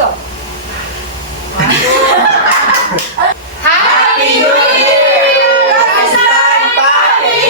dito. Happy New Year! Kapisan Papi!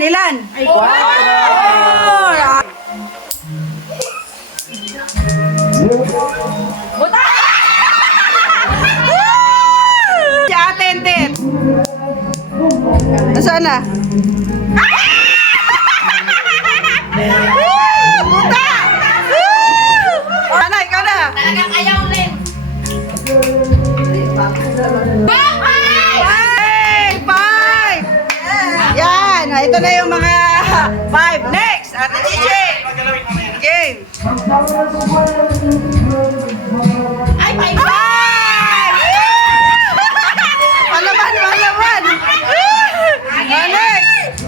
Ilan? Ay, wow! Buta! Si Ate Entet. Nasaan na? Buta! Ana, ikaw na. Talagang ayaw rin. Five! Yan, ito na yung mga five. Next, Ate Gigi. Game. Ay, my Five! Malaman. Next.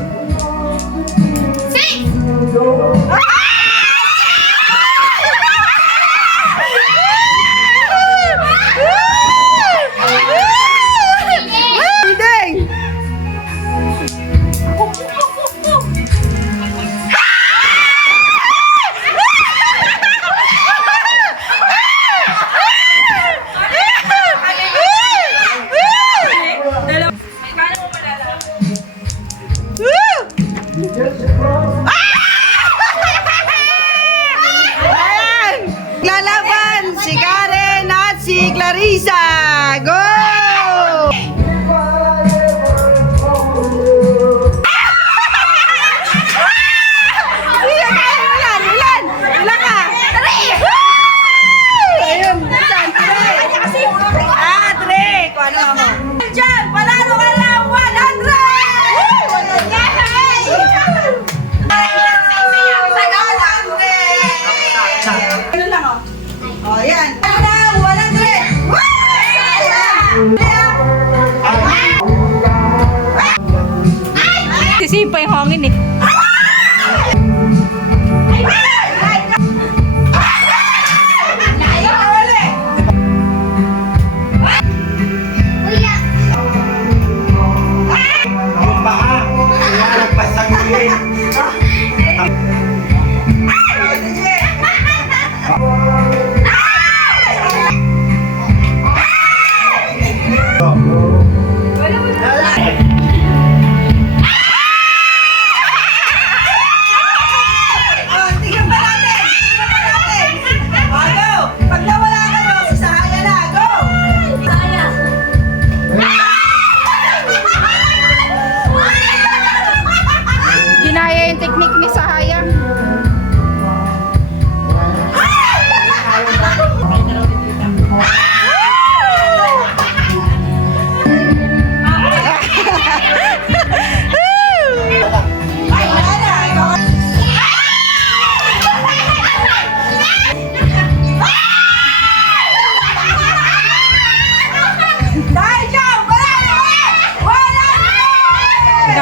Six! Ding!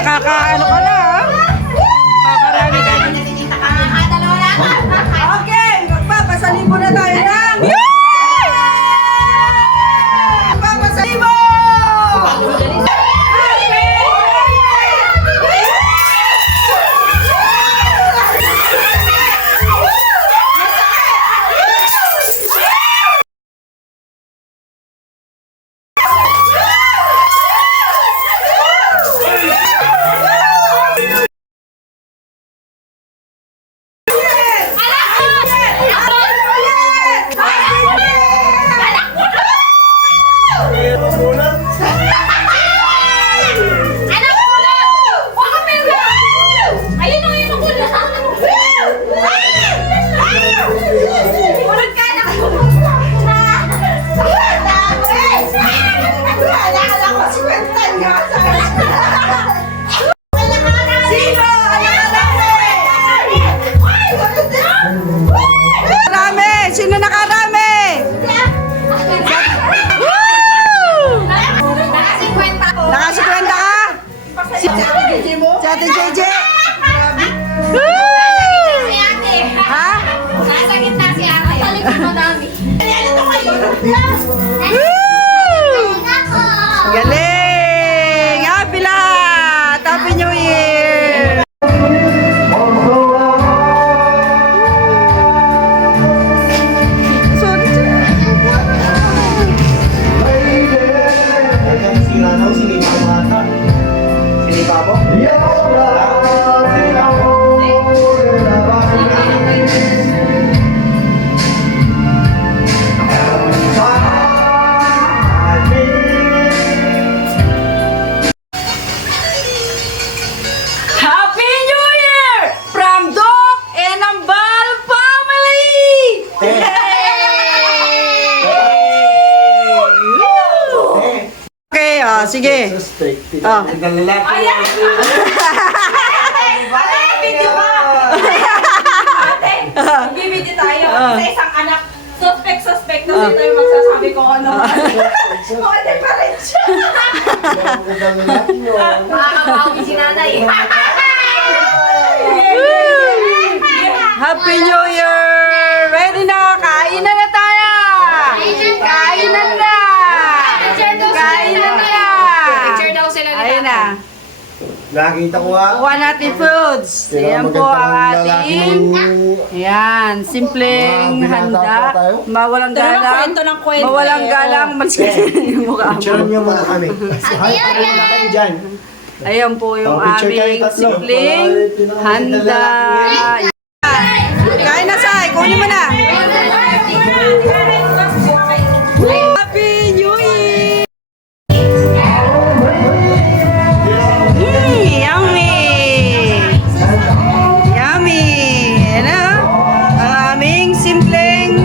nakakaano ka na, ha? Kakarami ka na. Dalawa na. Okay, magpapasalibo na tayo ng... Magpapasalibo! Anak ko na! Baka meron! Ayun o, yun ang gula! Murag ka na! Sino? Nakarami! Sino nakarami? Woo! Naka-50 ko. Nakasikwenta ka? Si Ate JJ. Si ate. Ha? Nasa gitna si ate. Sa likod madami. Ano to kayo? Woo! Galing! Happy lahat! Happy New Year! Happy New Year! From Doc and Ambal family! Okay, sige. Oh. Bibiti tayo sa isang anak. Suspect na sila yung magsasabi ko ano. Order pa rin siya. Makakabawi si nanay. Happy New Year! Ready na! Kainan na tayo! Kainan na! Kainan na! Picture daw sila ni Ayun na. Nakita ko nga. Kuha natin foods. Ayan po ang ating... Ayan, simpleng handa. Mawalang galang. Mawalang galang. Malis yung mukha mo. Picture niyo muna kami. Hi, ano na kayo dyan? Ayan po yung Picture kayo aming tatlo. simpleng handa. Kain na, Sai. Kunin mo na. Happy New Year! Yummy! Yummy! Ano? Ang aming simpleng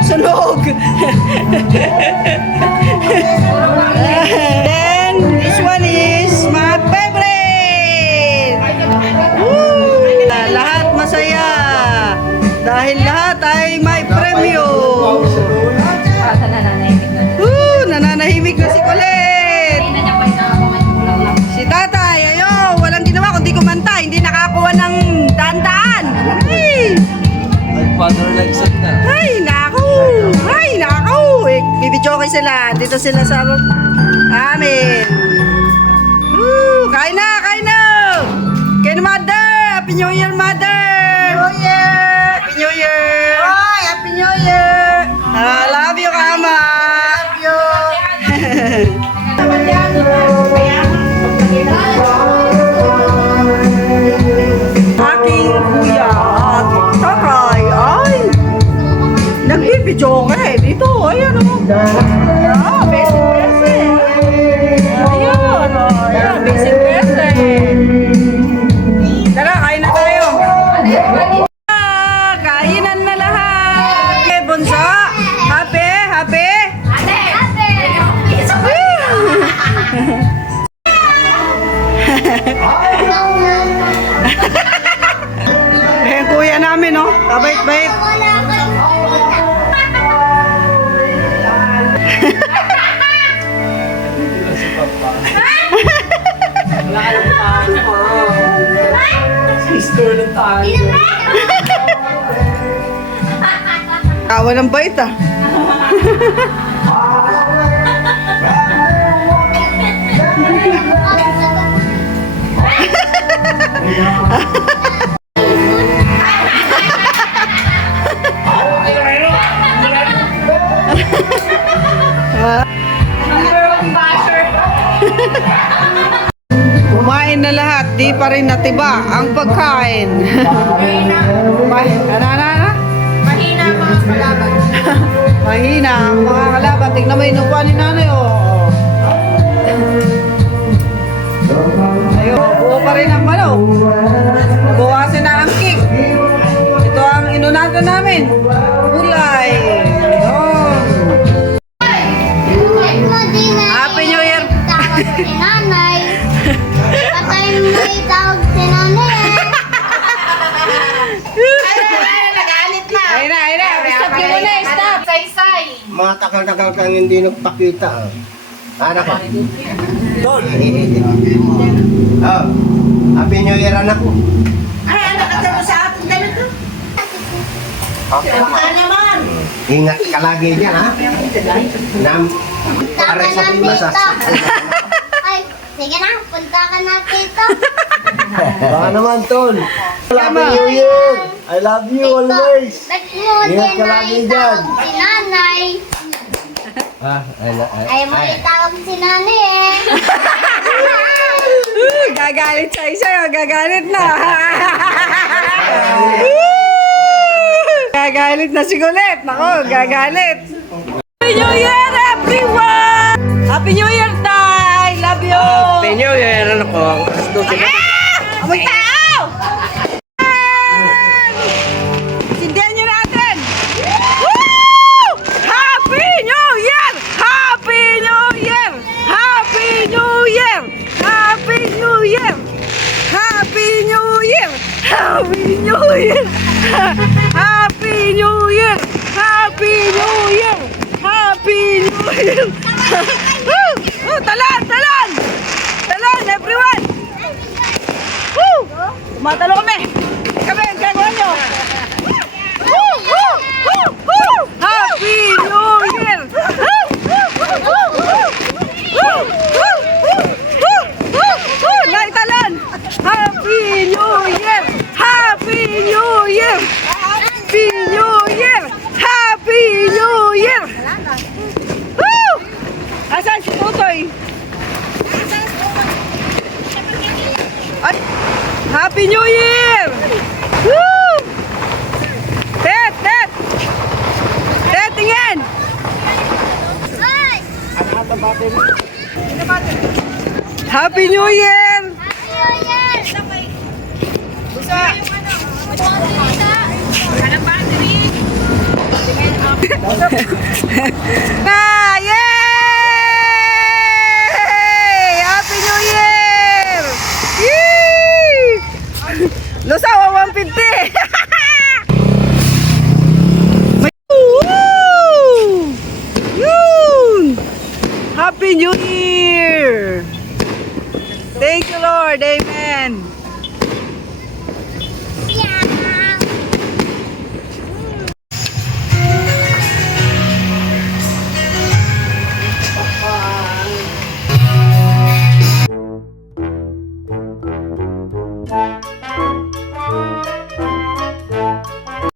sunog. Then, this one is my favorite! Woo! Lahat masaya. Dahil lahat ay may premyo. Nananahimik na si Colette. Si tatay, ayo, walang ginawa kundi kumanta. Hindi nakakuha ng daan-daan. Ay! Father like son na. Ay, naku! Ay, naku! Bibidyoke sila. Dito sila sa amin. Kain na, kain na! Kay na, mother! Happy New Year, mother! New Year! Happy New Year! Oy, Happy New Year! I love you, Kama! Love you! Aking kuya at tatay ay nagbibidyoke dito. Ayan o. Basic person. Ayun o. Ayan, basic person. Tara, kain na tayo. Kainan na lahat. Okay, bunso. Happy, happy. Ayan kuya namin, no? Kabait-bait. Awa ng bait ah. Number one basher. Kumain na lahat, di pa rin natiba ang pagkain. Ano? Mahina ang mga kalaban. Mahina ang mga kalaban. Tignan mo inupuan ni nanay, oh. Ayun, buo pa rin ang manok. Buwasin na ang cake. Ito ang inunato namin. Gulay. Ayun. Happy New Year. Tawag si nanay. Patay mo itawag si nanay. Ayun na. Stop nyo muna, stop. Say-say. Matagal-tagal kang hindi nagpakita. Anak ko. Tol! Oh, Happy New Year, anak ko. Ingat ka lagi dyan, ha? Punta ka Aray sa na pagmasas. dito. Ay, sige na, punta ka na dito. Baka naman, Tol. Happy New Year! I love you always! Ba't mo Ingat ka din na lagi itawag dyan. si nanay? Ay mo itawag si nanay eh. Gagalit sa'yo, gagalit na. Gagalit na si Gulet. Nako, gagalit. Happy New Year, everyone! Happy New Year, Tay! Love you! Happy New Year, anak ko. Amoy tao! Sindihan nyo natin! Woo! Happy New Year! Happy New Year! Happy New Year! Happy New Year! Happy New Year! Happy New Year! Happy New Year! Happy New Year! Happy New Year! Woo! Oh, talan! Talan! Talan, everyone! Woo! Tumatalo kami! Kami, ang gagawa nyo! Woo! Woo! Woo! Woo! Happy New Year! Woo! Woo! Woo! Woo! Woo! Woo! Woo! Woo! Woo! Woo! Naitalan! Happy New Year! Happy New Year! Happy New Year! Happy New Year! Woo! Asan si Tutoy? Ay! Happy New Year! Woo! Tet! Tet! Tet, tingin! Ay! Happy New Year! Ah, yeah!